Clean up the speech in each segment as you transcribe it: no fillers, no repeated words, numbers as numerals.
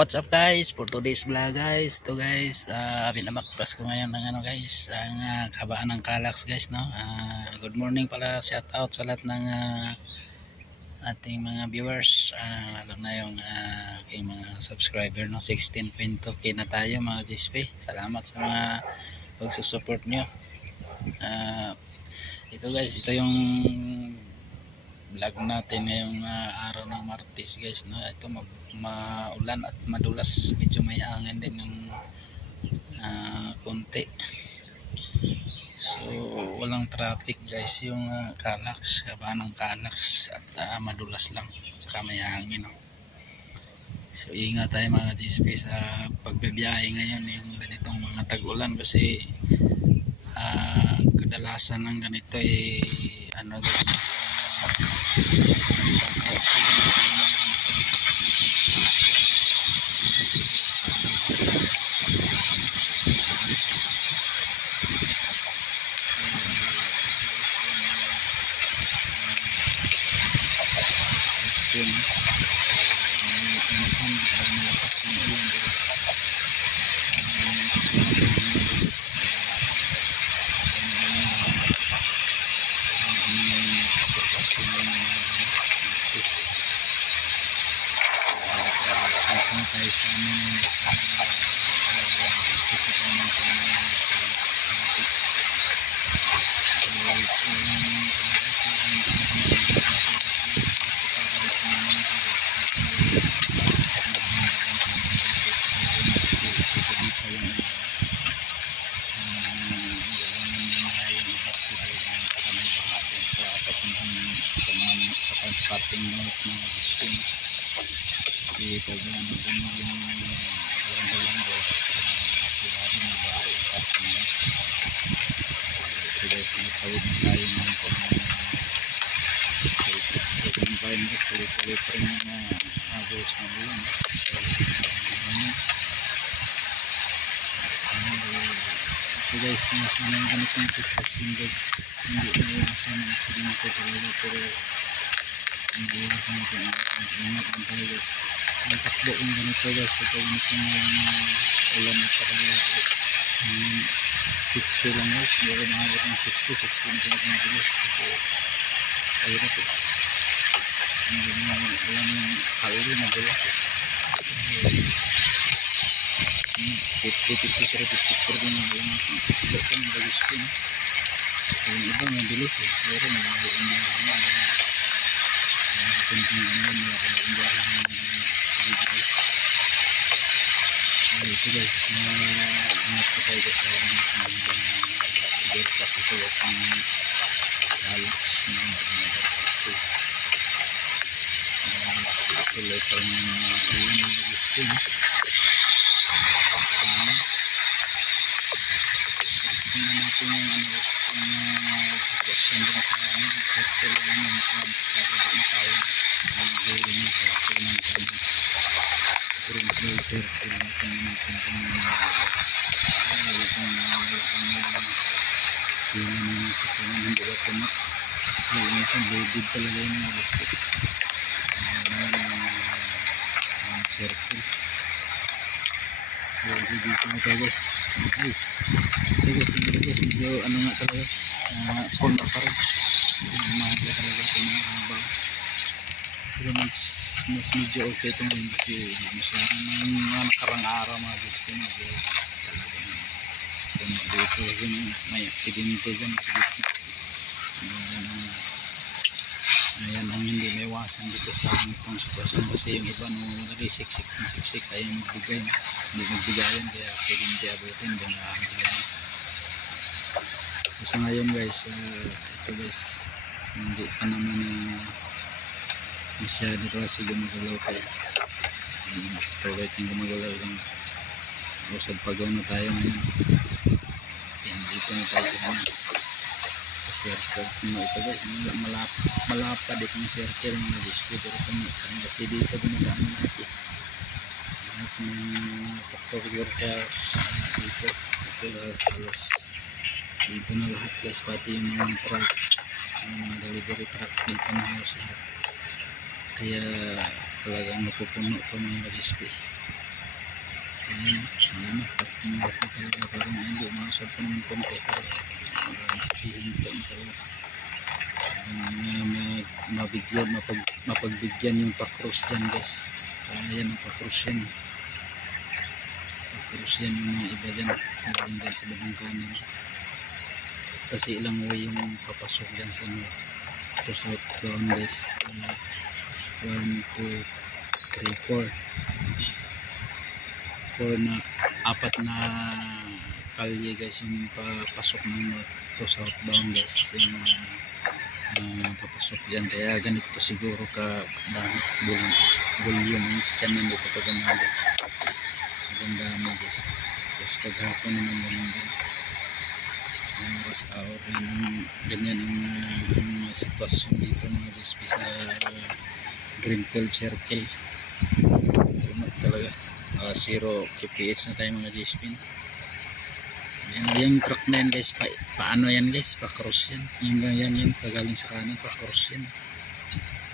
What's up guys, for today's vlog guys, binamaktas ko ngayon ng guys, ang kabaan ng Calax guys, no. Good morning pala, shout out sa lahat ng ating mga viewers, lalo na yung aking mga subscriber, no. 16.2k na tayo mga GSP. Salamat sa mga pagsusupport nyo. Ito guys, ito yung vlog natin ngayong araw ng Martes guys, no. Ito maulan at madulas, medyo may hangin din ng konti, so walang traffic guys yung Calax, kabaan ng Calax, at madulas lang saka may hangin, no. So ingat tayo mga GSP sa pagbibiyahe ngayon yung ganitong mga tag-ulan, kasi kadalasan ng ganito guys, minsan malakas yung ulan, terus may kasunod hangin guys. Sitwasyon ng Martes. Sito tayo sa sa eksekutan ng Calax topic. So sa parting north ng spring, kasi pag bumagin ulan guys, sigurado may bahay ang parting north. So ito guys, natawid na tayo ng so kung pa rin guys, tuloy-tuloy pa rin mga agos ng ulan. Ito guys, nasa ng ganitong sitwasyon guys, hindi naiwasan ang aksidente talaga, pero ang iwasan natin, ingat lang tayo guys. Ang takbo kong ganito guys, pagka ganitong ulan at saka hangin, 50 lang guys, hindi rin makabot ng 60 na pinagmabilis, kasi kahirap hindi mo alam yung kauli, madulas 50, 53, 54 lang alam ako. Takbo ko ng galispin, yung iba mabilis siguro malayo yung kunting bibilis. Ito guys, ingat po tayo guys sa overpass ito guys ng Calax na overpass ito. Tuloy pa rin yung ulan ng Galispin. Tingnan natin yung guys, yung sitwasyon dyan sa circle ng plant, para na tayo ang gawin yung circle ng triple circle. Tingnan natin kung wala kang pila ng nasa pila, hindi ba puno, kasi minsan loaded talaga yung Galispin circle. So dito na tayo guys. Ay, ito guys, medyo nga talaga, corner pa rin, kasi umaga talaga ito ng habang, pero mas medyo okay ito ngayon, kasi masyadong mga nakarang araw mga GSP, medyo talagang puno dito, kasi may aksidente dyan sa gitna. Ayan ang hindi may iwasan dito sa itong sitwasyon, kasi yung iba nung siksik ayaw magbigay, hindi magbigayan, kaya aksidente abutin, binahan sila. So sa ngayon guys, ito guys, hindi pa naman masyado kasi gumagalaw, kaya ito guys yung gumagalaw lang, usad pagaw na tayo ngayon, kasi dito na tayo sa circle. Ito guys, malapad itong circle ng GSP, pero kasi dito gumagaan natin lahat ng mga factory workers dito lahat, halos dito na lahat guys, pati yung mga truck, yung mga delivery truck dito na halos lahat. Kaya talagang napupuno ito mga GSP. Ayan, wala na. Parang na talaga. Parang hindi, umasod pa naman konti. Pero hihinto na talaga. Mabigyan, mapagbigyan yung pa-cross dyan guys. Ayan ang pa-cross yan. Pa-cross yan yung mga iba dyan. Galing dyan sa bandang kanan. Kasi ilang way yung papasok dyan sa north to southbound guys. 1, 2, 3, 4 na apat na kalye guys yung papasok ng north to southbound guys, yung papasok dyan. Kaya ganito siguro ka dami volume yung sakyanan dito pag umaga. Sobrang dami guys. Tapos paghapon naman ganun din, rush hour, ganyan ang sitwasyon dito mga GSP sa Greenfield Circle. Talaga 0 kph na tayo mga GSP. Yung truck na yan guys, paano yan guys, pa-cross yan. Yung pagaling sa kanan, pa-cross yan.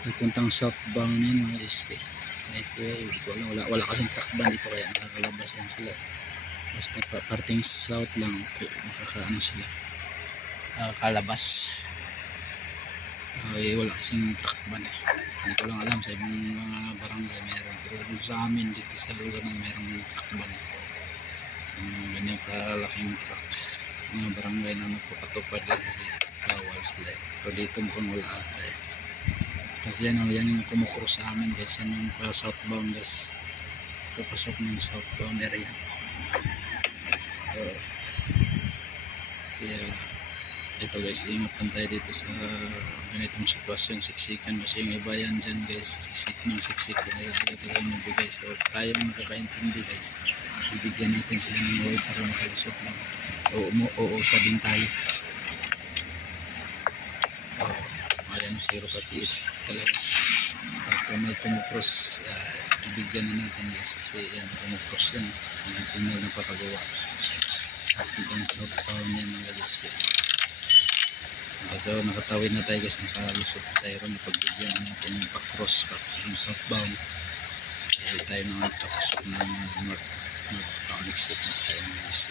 Pupuntang southbound yan mga GSP. Wala kasing truck band dito kaya nakakalabas yan sila. Basta parting south lang, makakaano sila, kalabas. Wala kasing truck band eh. Hindi ko lang alam sa ibang mga barangay meron, pero sa amin dito sa lugar na meron truck band eh. Ganyan kalaking truck, mga barangay na nagpapatupad kasi bawal sila eh. Pero dito mukhang wala ata eh. Kasi yan yung kumukros sa amin guys, yan yung pa southbound guys, papasok ng southbound area. Kaya ito guys, ingatan tayo dito sa ganitong sitwasyon, siksikan kasi yung iba yan dyan guys, siksik talaga yung nabigay. So tayo nakakaintindi guys, bibigyan natin sila ng way para makalusot lang. Uusa din tayo. Ayan, 0 kph talaga. Pagka may kumukros, ibigyan na natin guys, kasi yan, kumukros yan, ang signal na pakaliwa at itong southbound yan mga GSP. So nakatawid na tayo guys, nakalusot na tayo ron, pagbigyan na natin yung pa-cross ng southbound. Kaya tayo naman papasok ng northbound exit na tayo mga GSP.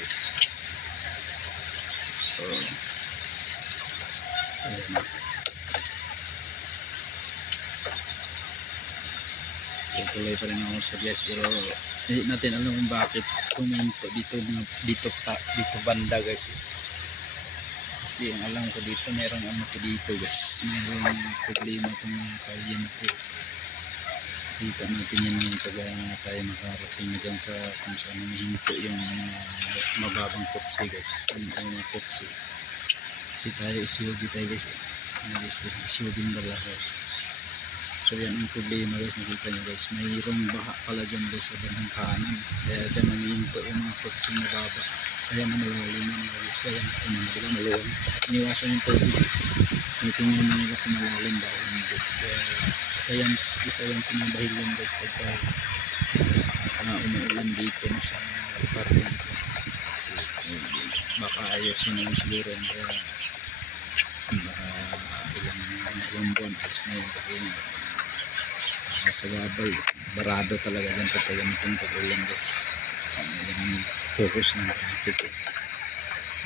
So ayan, tuloy pa rin ako sa guys, pero hindi natin alam kung bakit tuminto dito banda guys eh. Kasi ang alam ko dito merong dito guys, merong problema itong kalye nito eh. Kita natin yan ngayon pag tayo makarating na dyan sa kung saan humihinto yung mababang kutsi guys, yung mga kutsi. Kasi tayo SUV tayo guys eh, SUV yung dalawa eh. So yan ang problema guys, nakita nyo guys, mayroong baha pala dyan guys sa bandang kanan, kaya dyan humihinto yung mga kutsi mababa. Ayan na malalim yan guys, kaya tingnan mo nila maluwang, iniwasan yung tubig. Tingnan mo nila kung malalim ba o hindi. Kaya isa yan sa mga dahilan guys pagka umuulan dito no, sa parte dito. Kasi baka ayusin naman siguro yan, kaya baka ilang buwan ayos na yan kasi sa gabal, barado talaga dyan pagka ganitong tag-ulan guys. Yan ang focus ng traffic eh.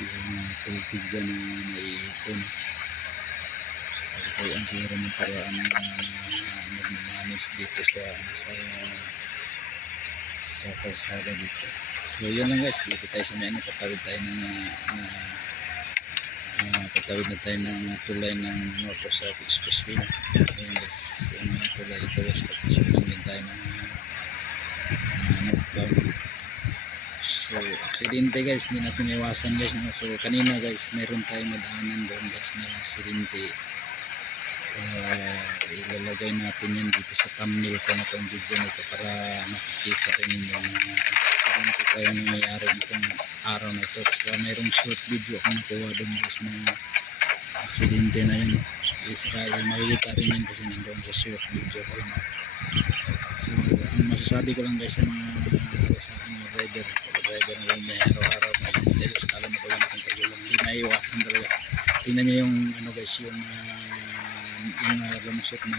Yung tubig dyan na naiipon. So kaya ang siguro ng paraan na mag-manage dito sa kalsada dito. So yun lang guys, dito tayo sa may patawid tayo patawid na tayo ng tulay ng North to South Expressway. Ayun guys, yung mga tulay ito guys, pagpasukin din tayo ng northbound. So aksidente guys, hindi natin iwasan guys no? So kanina guys, meron tayong madaanan doon guys na aksidente. Ilalagay natin yan dito sa thumbnail ko na itong video nito para makikita rin ninyo na aksidente pa yung nangyayari itong araw na ito. Saka mayroong short video akong nakuha doon guys na aksidente na yan. Saka makikita rin yan kasi nandoon sa short video ko yun. So ang masasabi ko lang guys sa mga mga driver na may araw-araw na madalas kala mo ko lang itong tagulang, hindi maiwasan talaga. Tingnan nyo yung ano guys, yung lumusot na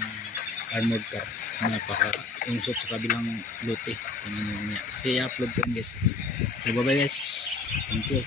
armored car. Napaka unsot sa kabilang lote. Tingnan nyo mamaya. Kasi i-upload ko yun guys. So bye bye guys. Thank you.